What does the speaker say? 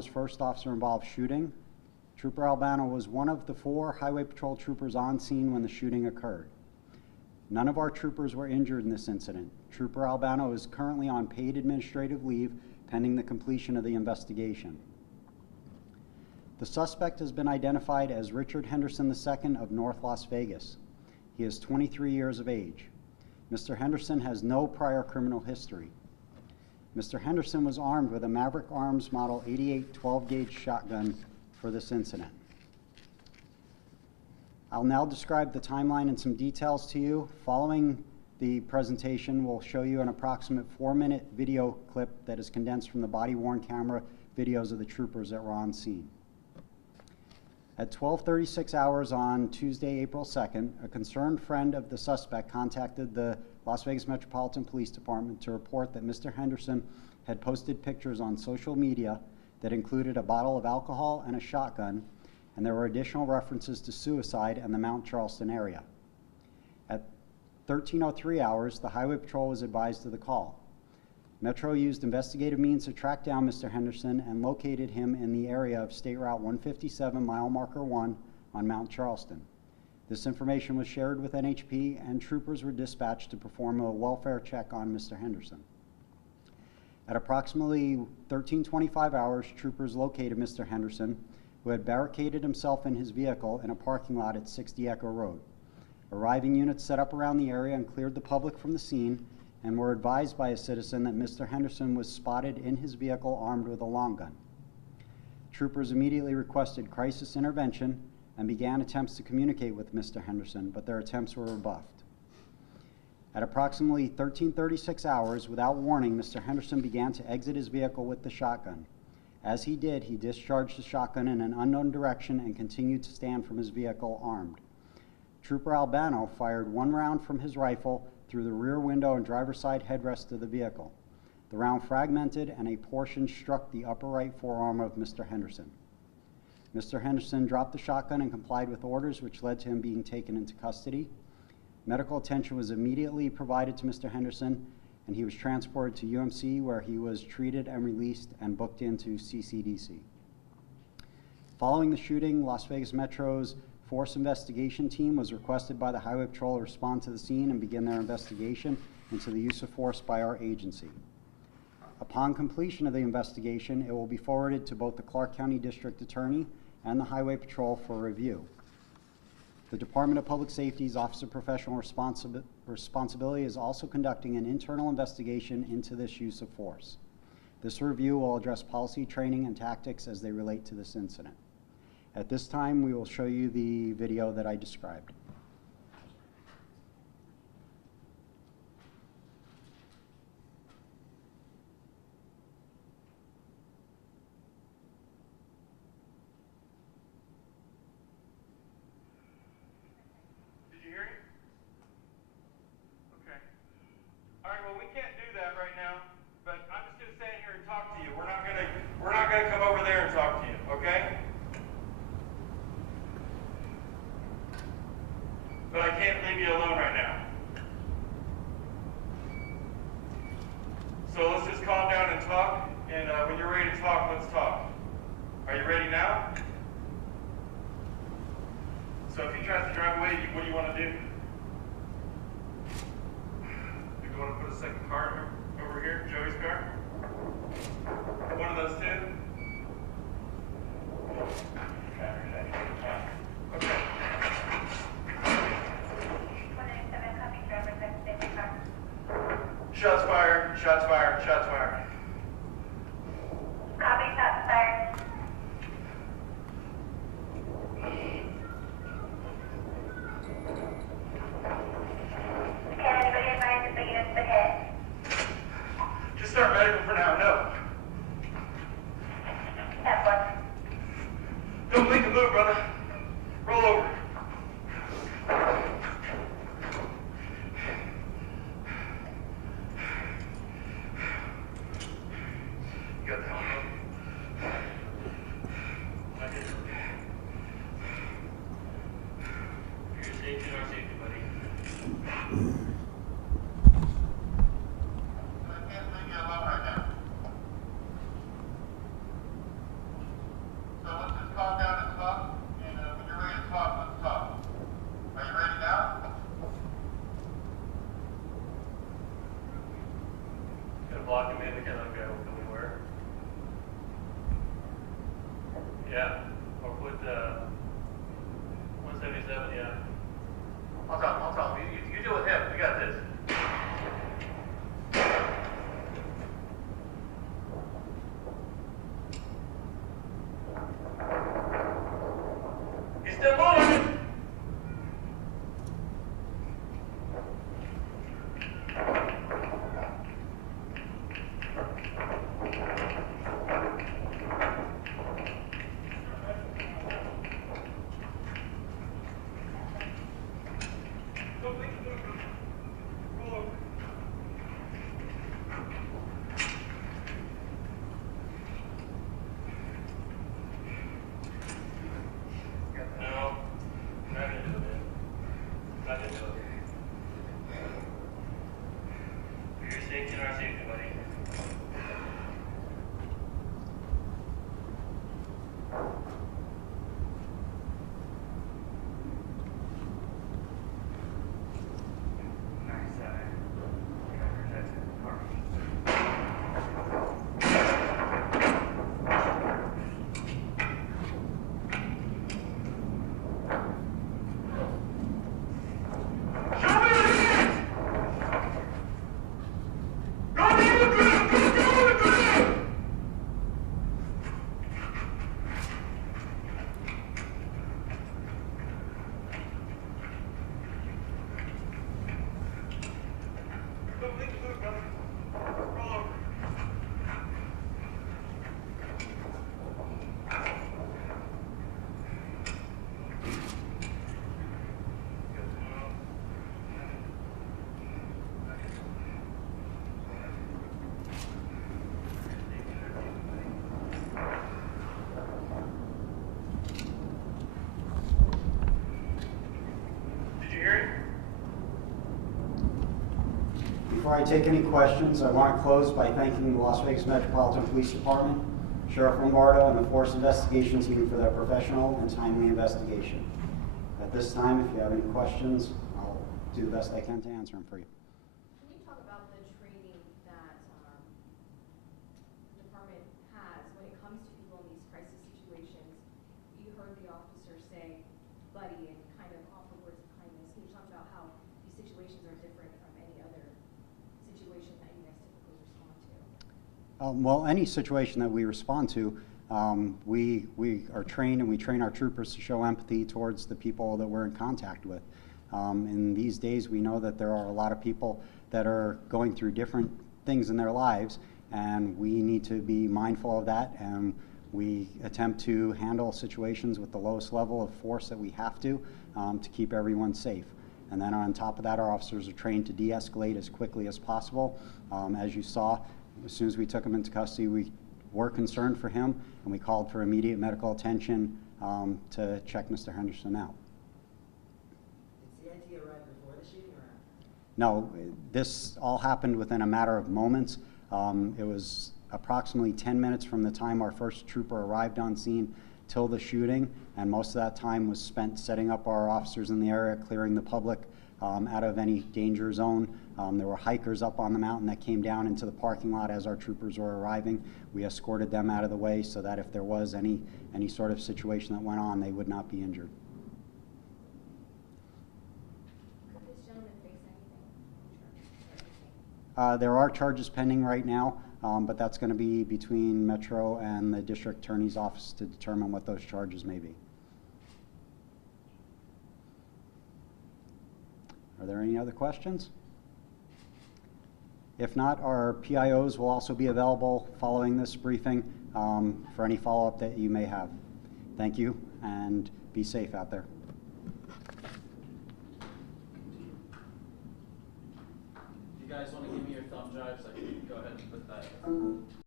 Albano's first officer-involved shooting. Trooper Albano was one of the 4 Highway Patrol troopers on scene when the shooting occurred. None of our troopers were injured in this incident. Trooper Albano is currently on paid administrative leave pending the completion of the investigation. The suspect has been identified as Richard Henderson II of North Las Vegas. He is 23 years of age. Mr. Henderson has no prior criminal history. Mr. Henderson was armed with a Maverick Arms Model 88 12-gauge shotgun for this incident. I'll now describe the timeline and some details to you. Following the presentation, we'll show you an approximate 4-minute video clip that is condensed from the body-worn camera videos of the troopers that were on scene. At 12:36 hours on Tuesday, April 2nd, a concerned friend of the suspect contacted the Las Vegas Metropolitan Police Department to report that Mr. Henderson had posted pictures on social media that included a bottle of alcohol and a shotgun, and there were additional references to suicide in the Mount Charleston area. At 13:03 hours, the Highway Patrol was advised of the call. Metro used investigative means to track down Mr. Henderson and located him in the area of State Route 157, mile marker 1 on Mount Charleston. This information was shared with NHP, and troopers were dispatched to perform a welfare check on Mr. Henderson. At approximately 13:25 hours, troopers located Mr. Henderson, who had barricaded himself in his vehicle in a parking lot at 60 Echo Road. Arriving units set up around the area and cleared the public from the scene, and were advised by a citizen that Mr. Henderson was spotted in his vehicle armed with a long gun. Troopers immediately requested crisis intervention and began attempts to communicate with Mr. Henderson, but their attempts were rebuffed. At approximately 13:36 hours, without warning, Mr. Henderson began to exit his vehicle with the shotgun. As he did, he discharged the shotgun in an unknown direction and continued to stand from his vehicle armed. Trooper Albano fired 1 round from his rifle through the rear window and driver's side headrest of the vehicle. The round fragmented and a portion struck the upper right forearm of Mr. Henderson. Mr. Henderson dropped the shotgun and complied with orders, which led to him being taken into custody. Medical attention was immediately provided to Mr. Henderson, and he was transported to UMC, where he was treated and released and booked into CCDC. Following the shooting, Las Vegas Metro's Force Investigation Team was requested by the Highway Patrol to respond to the scene and begin their investigation into the use of force by our agency. Upon completion of the investigation, it will be forwarded to both the Clark County District Attorney and the Highway Patrol for review. The Department of Public Safety's Office of Professional Responsibility is also conducting an internal investigation into this use of force. This review will address policy, training, and tactics as they relate to this incident. At this time, we will show you the video that I described. Did you hear him? Okay. All right, well, we can't do that right now, but I'm just going to stand here and talk to you. We're not going to come over there and talk to you, okay? But I can't leave you alone right now. So let's just calm down and talk, and when you're ready to talk, let's talk. Are you ready now? So if he tries to drive away, what do you want to do? Do you want to put a second car over here, Joey's car? One of those two? Okay. Shots fired, shots fired, shots fired. Copy, shots fired. Can anybody advise if the unit's been hit? Just start medical for now, no. Step 1. Don't make a move, brother. Roll over. You got the helmet on? I did. For your safety and our safety, buddy. I can't leave you alone right now. Yeah, or put 177, yeah. I'll talk. You deal with him. We got this. He's still moving! No, not gonna do it, man. Not gonna do it. For your safety and our safety, buddy. Did you hear it? Before I take any questions, I want to close by thanking the Las Vegas Metropolitan Police Department, Sheriff Lombardo, and the Force Investigation Team for their professional and timely investigation. At this time, if you have any questions, I'll do the best I can to answer them for you. Can you talk about the training that the department has when it comes to people in these crisis situations? You heard the officer say, buddy, and kind of offer words of kindness. Can you talk about how these situations are different from any other situation that you guys typically respond to? Well, any situation that we respond to, we are trained and we train our troopers to show empathy towards the people that we're in contact with. In these days, we know that there are a lot of people that are going through different things in their lives, and we need to be mindful of that, and we attempt to handle situations with the lowest level of force that we have to keep everyone safe. And then on top of that, our officers are trained to de-escalate as quickly as possible. As you saw, as soon as we took him into custody, we were concerned for him, and we called for immediate medical attention to check Mr. Henderson out. Did CIT arrive before the shooting or after? No, this all happened within a matter of moments. It was approximately 10 minutes from the time our first trooper arrived on scene till the shooting, and most of that time was spent setting up our officers in the area, clearing the public out of any danger zone. There were hikers up on the mountain that came down into the parking lot as our troopers were arriving. We escorted them out of the way so that if there was any sort of situation that went on, they would not be injured. Could this gentleman face anything? There are charges pending right now, but that's going to be between Metro and the District Attorney's Office to determine what those charges may be. Are there any other questions? If not, our PIOs will also be available following this briefing for any follow-up that you may have. Thank you, and be safe out there. If you guys want to give me your thumb drives, I can go ahead and put that